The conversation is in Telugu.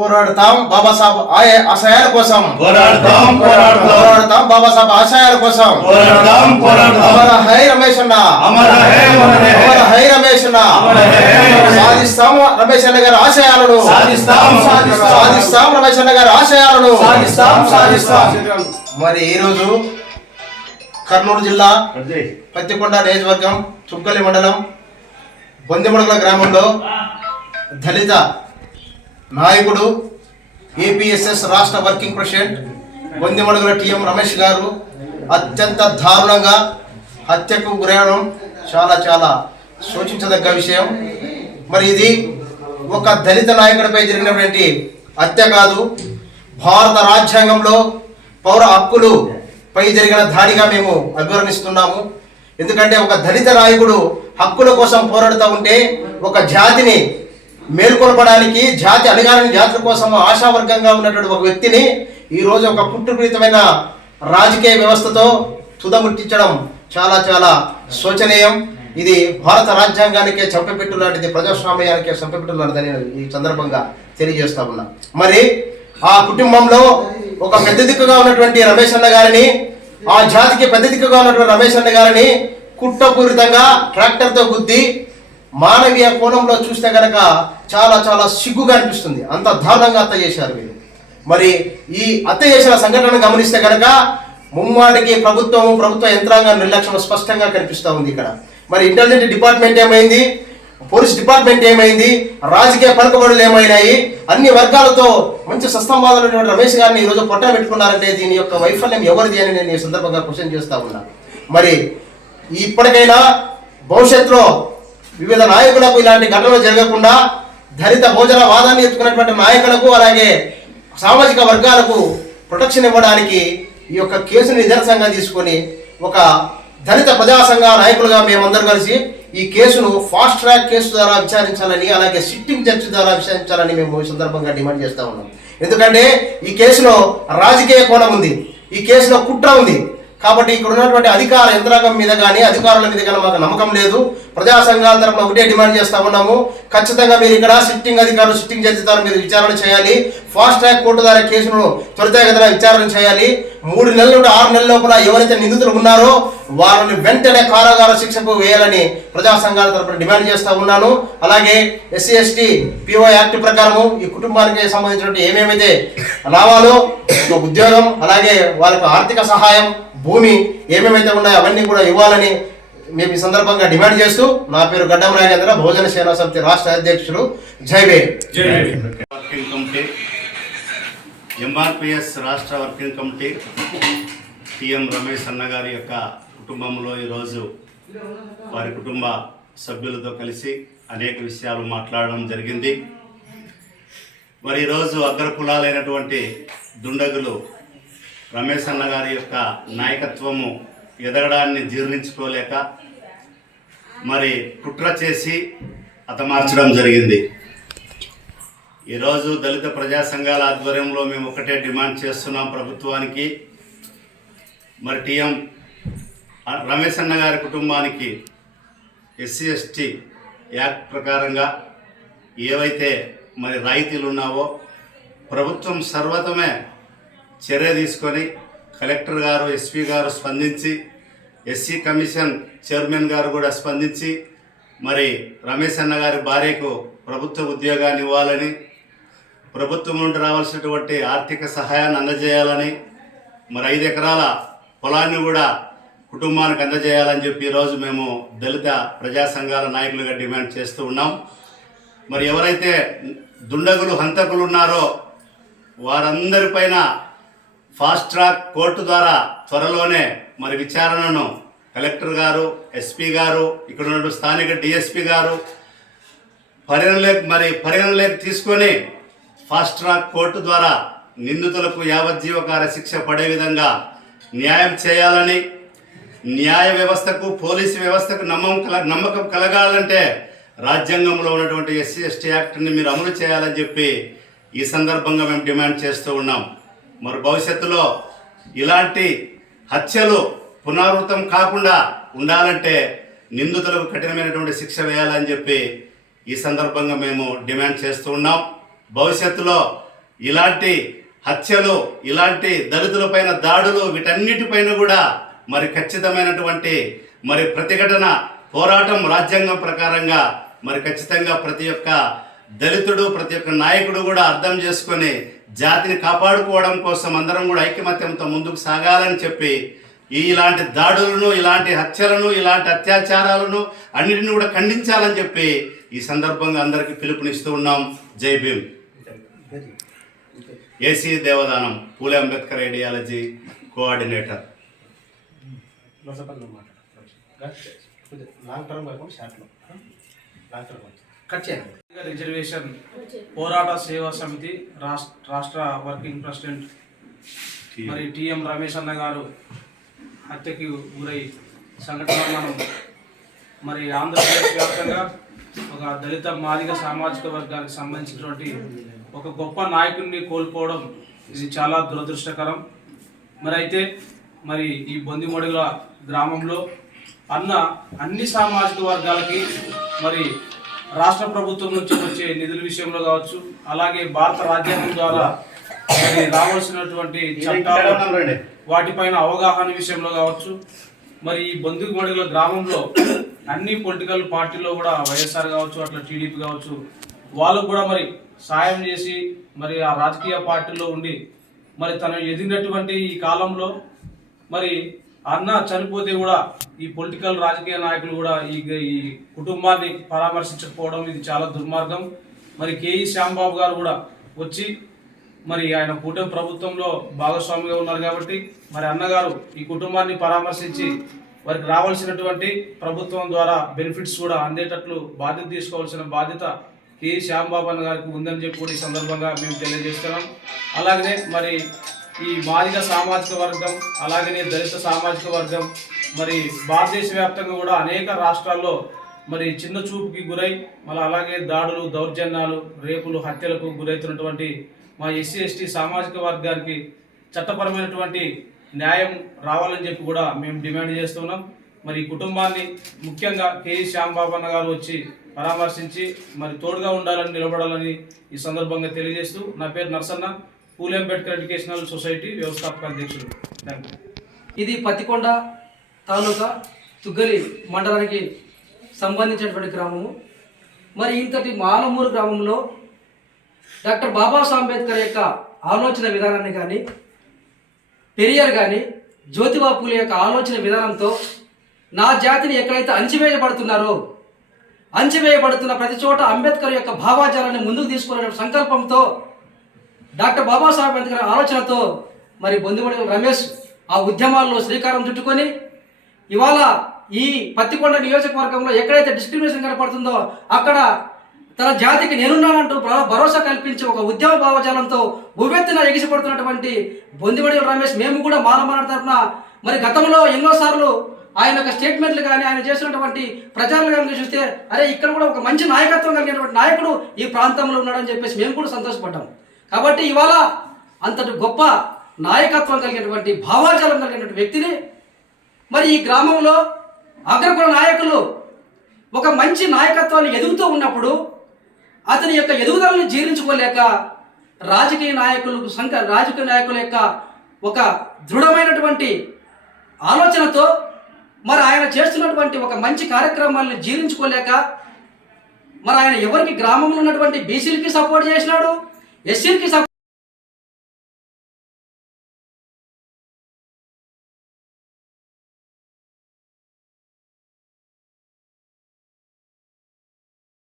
పోరాడతాం బాబాసాహెబ్ ఆశయాల కోసం పోరాడతాం బాబాసాహెబ్ ఆశయాల కోసం అమర హై రమేష్ అన్న అమర హై రమేష్ అన్న సాధిస్తాం రమేష్ అన్న గారి ఆశయాలను సాధిస్తాం రమేష్ అన్న గారి ఆశయాలను సాధిస్తాం. మరి ఈరోజు కర్నూలు జిల్లా పత్తికొండ నియోజకవర్గం చుక్కలి మండలం బొందిమడుగుల గ్రామంలో దళిత నాయకుడు ఏపీఎస్ఎస్ రాష్ట్ర వర్కింగ్ ప్రెసిడెంట్ బొందిమడుగుల టిఎం రమేష్ గారు అత్యంత దారుణంగా హత్యకు గురవడం చాలా చాలా సూచించదగ్గ విషయం. మరి ఇది ఒక దళిత నాయకుడిపై జరిగినటువంటి హత్య కాదు, భారత రాజ్యాంగంలో పౌర హక్కులు పై జరిగిన దాడిగా మేము అభివర్ణిస్తున్నాము. ఎందుకంటే ఒక దళిత నాయకుడు హక్కుల కోసం పోరాడుతూ ఉంటే ఒక జాతిని మేల్కొల్పడానికి జాతి అణగారిన జాతుల కోసం ఆశావర్గంగా ఉన్నటువంటి ఒక వ్యక్తిని ఈరోజు ఒక కుట్రపూరితమైన రాజకీయ వ్యవస్థతో తుదముట్టించడం చాలా చాలా శోచనీయం. ఇది భారత రాజ్యాంగానికే చంపపెట్టు లాంటిది, ప్రజాస్వామ్యానికే చంపపెట్టు లాంటిదని ఈ సందర్భంగా తెలియజేస్తా ఉన్నా. మరి ఆ కుటుంబంలో ఒక పెద్ద దిక్కుగా ఉన్నటువంటి రమేష్ అన్న గారిని, ఆ జాతికి పెద్ద దిక్కుగా ఉన్నటువంటి రమేష్ అన్న గారిని కుట్రపూరితంగా ట్రాక్టర్తో గుద్ది మానవీయ కోణంలో చూస్తే కనుక చాలా చాలా సిగ్గుగా అనిపిస్తుంది. అంత దారుణంగా హత్య చేశారు వీళ్ళు. మరి ఈ హత్య చేసిన సంఘటనను గమనిస్తే కనుక ముమ్మాటికి ప్రభుత్వ యంత్రాంగం నిర్లక్ష్యం స్పష్టంగా కనిపిస్తూ ఉంది ఇక్కడ. మరి ఇంటెలిజెన్స్ డిపార్ట్మెంట్ ఏమైంది, పోలీస్ డిపార్ట్మెంట్ ఏమైంది, రాజకీయ పలుకుబడులు ఏమైనాయి, అన్ని వర్గాలతో మంచి సస్తంబాధులు రమేష్ గారిని ఈరోజు పొట్ట పెట్టుకున్నారంటే దీని యొక్క వైఫల్యం ఎవరిది అని నేను ఈ సందర్భంగా క్వశ్చన్ చేస్తా ఉన్నా. మరి ఇప్పటికైనా భవిష్యత్తులో వివిధ నాయకులకు ఇలాంటి ఘటనలు జరగకుండా దళిత భోజన వాదాన్ని ఎత్తుకున్నటువంటి నాయకులకు అలాగే సామాజిక వర్గాలకు ప్రొటెక్షన్ ఇవ్వడానికి ఈ యొక్క కేసుని నిదర్శనంగా తీసుకొని ఒక దళిత ప్రజా సంఘ నాయకులుగా మేమందరం కలిసి ఈ కేసును ఫాస్ట్ ట్రాక్ కేసు ద్వారా విచారించాలని, అలాగే సిట్టింగ్ జడ్జి ద్వారా విచారించాలని మేము ఈ సందర్భంగా డిమాండ్ చేస్తూ ఉన్నాం. ఎందుకంటే ఈ కేసులో రాజకీయ కోణం ఉంది, ఈ కేసులో కుట్ర ఉంది. కాబట్టి ఇక్కడ ఉన్నటువంటి అధికార యంత్రాంగం మీద కానీ అధికారుల మీద కానీ మాకు నమ్మకం లేదు. ప్రజా సంఘాల తరఫున ఒకటే డిమాండ్ చేస్తా ఉన్నాము, ఖచ్చితంగా మీరు ఇక్కడ సిట్టింగ్ అధికారులు సిట్టింగ్ జడ్జి ద్వారా మీరు విచారణ చేయాలి. ఫాస్ట్ ట్రాక్ కోర్టు ద్వారా కేసును త్వరితగతిన విచారణ చేయాలి. 3 నెలల నుండి 6 నెలల లోపల ఎవరైతే నిందితులు ఉన్నారో వారిని వెంటనే కారాగార శిక్షకు వేయాలని ప్రజా సంఘాల తరఫున డిమాండ్ చేస్తూ ఉన్నాను. అలాగే ఎస్సీ ఎస్టీ పిఓ యాక్ట్ ప్రకారము ఈ కుటుంబానికి సంబంధించినటువంటి ఏమేమైతే లాభాలు, ఒక ఉద్యోగం, అలాగే వాళ్ళకు ఆర్థిక సహాయం, భూమి ఏమేమైతే ఉన్నాయో అవన్నీ కూడా ఇవ్వాలని మేము ఈ సందర్భంగా డిమాండ్ చేస్తూ, నా పేరు గడ్డం నాగేంద్ర, బహుజన సేనా సమితి రాష్ట్ర అధ్యక్షులు. జై భీమ్. వర్కింగ్ కమిటీ, ఎంఆర్పిఎస్ రాష్ట్ర వర్కింగ్ కమిటీ టిఎం రమేష్ అన్న గారి యొక్క కుటుంబంలో ఈరోజు వారి కుటుంబ సభ్యులతో కలిసి అనేక విషయాలు మాట్లాడడం జరిగింది. మరి ఈరోజు అగ్రకులాలైనటువంటి దుండగులు రమేష్ అన్న గారి యొక్క నాయకత్వము ఎదగడాన్ని జీర్ణించుకోలేక మరి కుట్ర చేసి హతమార్చడం జరిగింది. ఈరోజు దళిత ప్రజా సంఘాల ఆధ్వర్యంలో మేము ఒకటే డిమాండ్ చేస్తున్నాం ప్రభుత్వానికి, మరి టిఎం రమేష్ అన్న గారి కుటుంబానికి ఎస్సీ ఎస్టీ యాక్ట్ ప్రకారంగా ఏవైతే మరి రాయితీలు ఉన్నావో ప్రభుత్వం సర్వతమే చర్య తీసుకొని కలెక్టర్ గారు, ఎస్పీ గారు స్పందించి, ఎస్సీ కమిషన్ చైర్మన్ గారు కూడా స్పందించి మరి రమేష్ అన్న గారి భార్యకు ప్రభుత్వ ఉద్యోగాన్ని ఇవ్వాలని, ప్రభుత్వం నుండి రావాల్సినటువంటి ఆర్థిక సహాయాన్ని అందజేయాలని, మరి 5 ఎకరాల పొలాన్ని కూడా కుటుంబానికి అందజేయాలని చెప్పి ఈరోజు మేము దళిత ప్రజా సంఘాల నాయకులుగా డిమాండ్ చేస్తూ ఉన్నాం. మరి ఎవరైతే దుండగులు హంతకులు ఉన్నారో వారందరిపైన ఫాస్ట్ ట్రాక్ కోర్టు ద్వారా త్వరలోనే మరి విచారణను కలెక్టర్ గారు, ఎస్పీ గారు, ఇక్కడ ఉన్న స్థానిక డిఎస్పీ గారు పరిగణలోకి తీసుకొని ఫాస్ట్ ట్రాక్ కోర్టు ద్వారా నిందితులకు యావజ్జీవకార శిక్ష పడే విధంగా న్యాయం చేయాలని, న్యాయ వ్యవస్థకు పోలీసు వ్యవస్థకు నమ్మకం కలగాలంటే రాజ్యాంగంలో ఉన్నటువంటి ఎస్సీ ఎస్టీ యాక్ట్ని మీరు అమలు చేయాలని చెప్పి ఈ సందర్భంగా మేము డిమాండ్ చేస్తూ ఉన్నాం. మరి భవిష్యత్తులో ఇలాంటి హత్యలు పునరావృతం కాకుండా ఉండాలంటే నిందితులకు కఠినమైనటువంటి శిక్ష వేయాలని చెప్పి ఈ సందర్భంగా మేము డిమాండ్ చేస్తూ ఉన్నాం. భవిష్యత్తులో ఇలాంటి హత్యలు, ఇలాంటి దళితులపైన దాడులు, వీటన్నిటిపైన కూడా మరి ఖచ్చితమైనటువంటి మరి ప్రతిఘటన పోరాటం రాజ్యాంగం ప్రకారంగా మరి ఖచ్చితంగా ప్రతి ఒక్క దళితుడు, ప్రతి ఒక్క నాయకుడు కూడా అర్థం చేసుకొని జాతిని కాపాడుకోవడం కోసం అందరం కూడా ఐకమత్యంతో ముందుకు సాగాలని చెప్పి ఇలాంటి దాడులను, ఇలాంటి హత్యలను, ఇలాంటి అత్యాచారాలను అన్నిటిని కూడా ఖండించాలని చెప్పి ఈ సందర్భంగా అందరికీ పిలుపునిస్తూ ఉన్నాం. జై భీమ్. ఏసీ దేవదానం, పూలే అంబేద్కర్ ఐడియాలజీ కోఆర్డినేటర్. రిజర్వేషన్ పోరాట సేవా సమితి రాష్ట్ర వర్కింగ్ ప్రెసిడెంట్ మరి టిఎం రమేష్ అన్న గారు హత్యకి గురై సంఘటన మనం మరి ఆంధ్రప్రదేశ్ వ్యాప్తంగా ఒక దళిత మాదిగ సామాజిక వర్గానికి సంబంధించినటువంటి ఒక గొప్ప నాయకుడిని కోల్పోవడం ఇది చాలా దురదృష్టకరం. మరి అయితే మరి ఈ బొందిమడుగుల గ్రామంలో అన్ని సామాజిక వర్గాలకి మరి రాష్ట్ర ప్రభుత్వం నుంచి వచ్చే నిధుల విషయంలో కావచ్చు, అలాగే భారత రాజ్యాంగం ద్వారా మరి రావాల్సినటువంటి చట్టాలు వాటిపైన అవగాహన విషయంలో కావచ్చు, మరి ఈ బొందిమడుగుల గ్రామంలో అన్ని పొలిటికల్ పార్టీలో కూడా వైఎస్ఆర్ కావచ్చు, అట్లా టీడీపీ కావచ్చు, వాళ్ళకు కూడా మరి సాయం చేసి మరి ఆ రాజకీయ పార్టీలో ఉండి మరి తను ఎదిగినటువంటి ఈ కాలంలో మరి అన్న చనిపోతే కూడా ఈ పొలిటికల్ రాజకీయ నాయకులు కూడా ఈ కుటుంబాన్ని పరామర్శించకపోవడం ఇది చాలా దుర్మార్గం. మరి కేఈ శ్యాంబాబు గారు కూడా వచ్చి మరి ఆయన కూటమి ప్రభుత్వంలో భాగస్వామిగా ఉన్నారు కాబట్టి మరి అన్నగారు ఈ కుటుంబాన్ని పరామర్శించి వారికి రావాల్సినటువంటి ప్రభుత్వం ద్వారా బెనిఫిట్స్ కూడా అందేటట్లు బాధ్యత తీసుకోవాల్సిన బాధ్యత కేఈ శ్యాంబాబు అన్న గారికి ఉందని చెప్పి కూడా ఈ సందర్భంగా మేము తెలియజేస్తున్నాం. అలాగనే మరి ఈ మాదిగ సామాజిక వర్గం, అలాగనే దళిత సామాజిక వర్గం మరి భారతదేశ వ్యాప్తంగా కూడా అనేక రాష్ట్రాల్లో మరి చిన్న చూపుకి గురై మళ్ళీ అలాగే దాడులు, దౌర్జన్యాలు, రేపులు, హత్యలకు గురవుతున్నటువంటి మా ఎస్సీ ఎస్టీ సామాజిక వర్గానికి చట్టపరమైనటువంటి న్యాయం రావాలని చెప్పి కూడా మేము డిమాండ్ చేస్తున్నాం. మరి ఈ కుటుంబాన్ని ముఖ్యంగా కేఈ శ్యాంబాబు అన్న గారు వచ్చి పరామర్శించి మరి తోడుగా ఉండాలని, నిలబడాలని ఈ సందర్భంగా తెలియజేస్తూ, నా పేరు నర్సన్న, పూలే అంబేద్కర్ ఎడ్యుకేషనల్ సొసైటీ వ్యవస్థాపక అధ్యక్షుడు. Thank you. ఇది పత్తికొండ తాలూకా తుగ్గలి మండలానికి సంబంధించినటువంటి గ్రామము. మరి ఇంతటి మాలమూరు గ్రామంలో డాక్టర్ బాబాసాహెబ్ అంబేద్కర్ యొక్క ఆలోచన విధానాన్ని కానీ, పెరియార్ కానీ, జ్యోతిబా పూలే యొక్క ఆలోచన విధానంతో నా జాతిని ఎక్కడైతే అణచివేయబడుతున్న ప్రతి చోట అంబేద్కర్ యొక్క భావాజాలాన్ని ముందుకు తీసుకునే సంకల్పంతో డాక్టర్ బాబాసాహెబ్ అంబేద్కర్ ఆలోచనతో మరి బొందిమడుగుల రమేష్ ఆ ఉద్యమాల్లో శ్రీకారం చుట్టుకొని ఇవాళ ఈ పత్తికొండ నియోజకవర్గంలో ఎక్కడైతే డిస్క్రిమినేషన్ కనపడుతుందో అక్కడ తన జాతికి నేనున్నానంటూ భరోసా కల్పించి ఒక ఉద్యమ భావజాలంతో ఉవ్వెత్తున ఎగిసిపడుతున్నటువంటి బొందిమడుగుల రమేష్ మేము కూడా మానవ తరఫున మరి గతంలో ఎన్నోసార్లు ఆయన యొక్క స్టేట్మెంట్లు కానీ, ఆయన చేసినటువంటి ప్రచారాలు కానీ చూస్తే అరే ఇక్కడ కూడా ఒక మంచి నాయకత్వం కలిగినటువంటి నాయకుడు ఈ ప్రాంతంలో ఉన్నాడని చెప్పేసి మేము కూడా సంతోషపడ్డాం. కాబట్టి ఇవాళ అంతటి గొప్ప నాయకత్వం కలిగినటువంటి, భావాజాలం కలిగినటువంటి వ్యక్తిని మరి ఈ గ్రామంలో అగ్రకుల నాయకులు ఒక మంచి నాయకత్వాన్ని ఎదుగుతూ ఉన్నప్పుడు అతని యొక్క ఎదుగుదలను జీర్ణించుకోలేక రాజకీయ నాయకుల యొక్క ఒక దృఢమైనటువంటి ఆలోచనతో మరి ఆయన చేస్తున్నటువంటి ఒక మంచి కార్యక్రమాలను జీర్ణించుకోలేక మరి ఆయన ఎవరికి గ్రామంలో ఉన్నటువంటి బీసీలకి సపోర్ట్ చేసినాడు, ఎస్సీలకి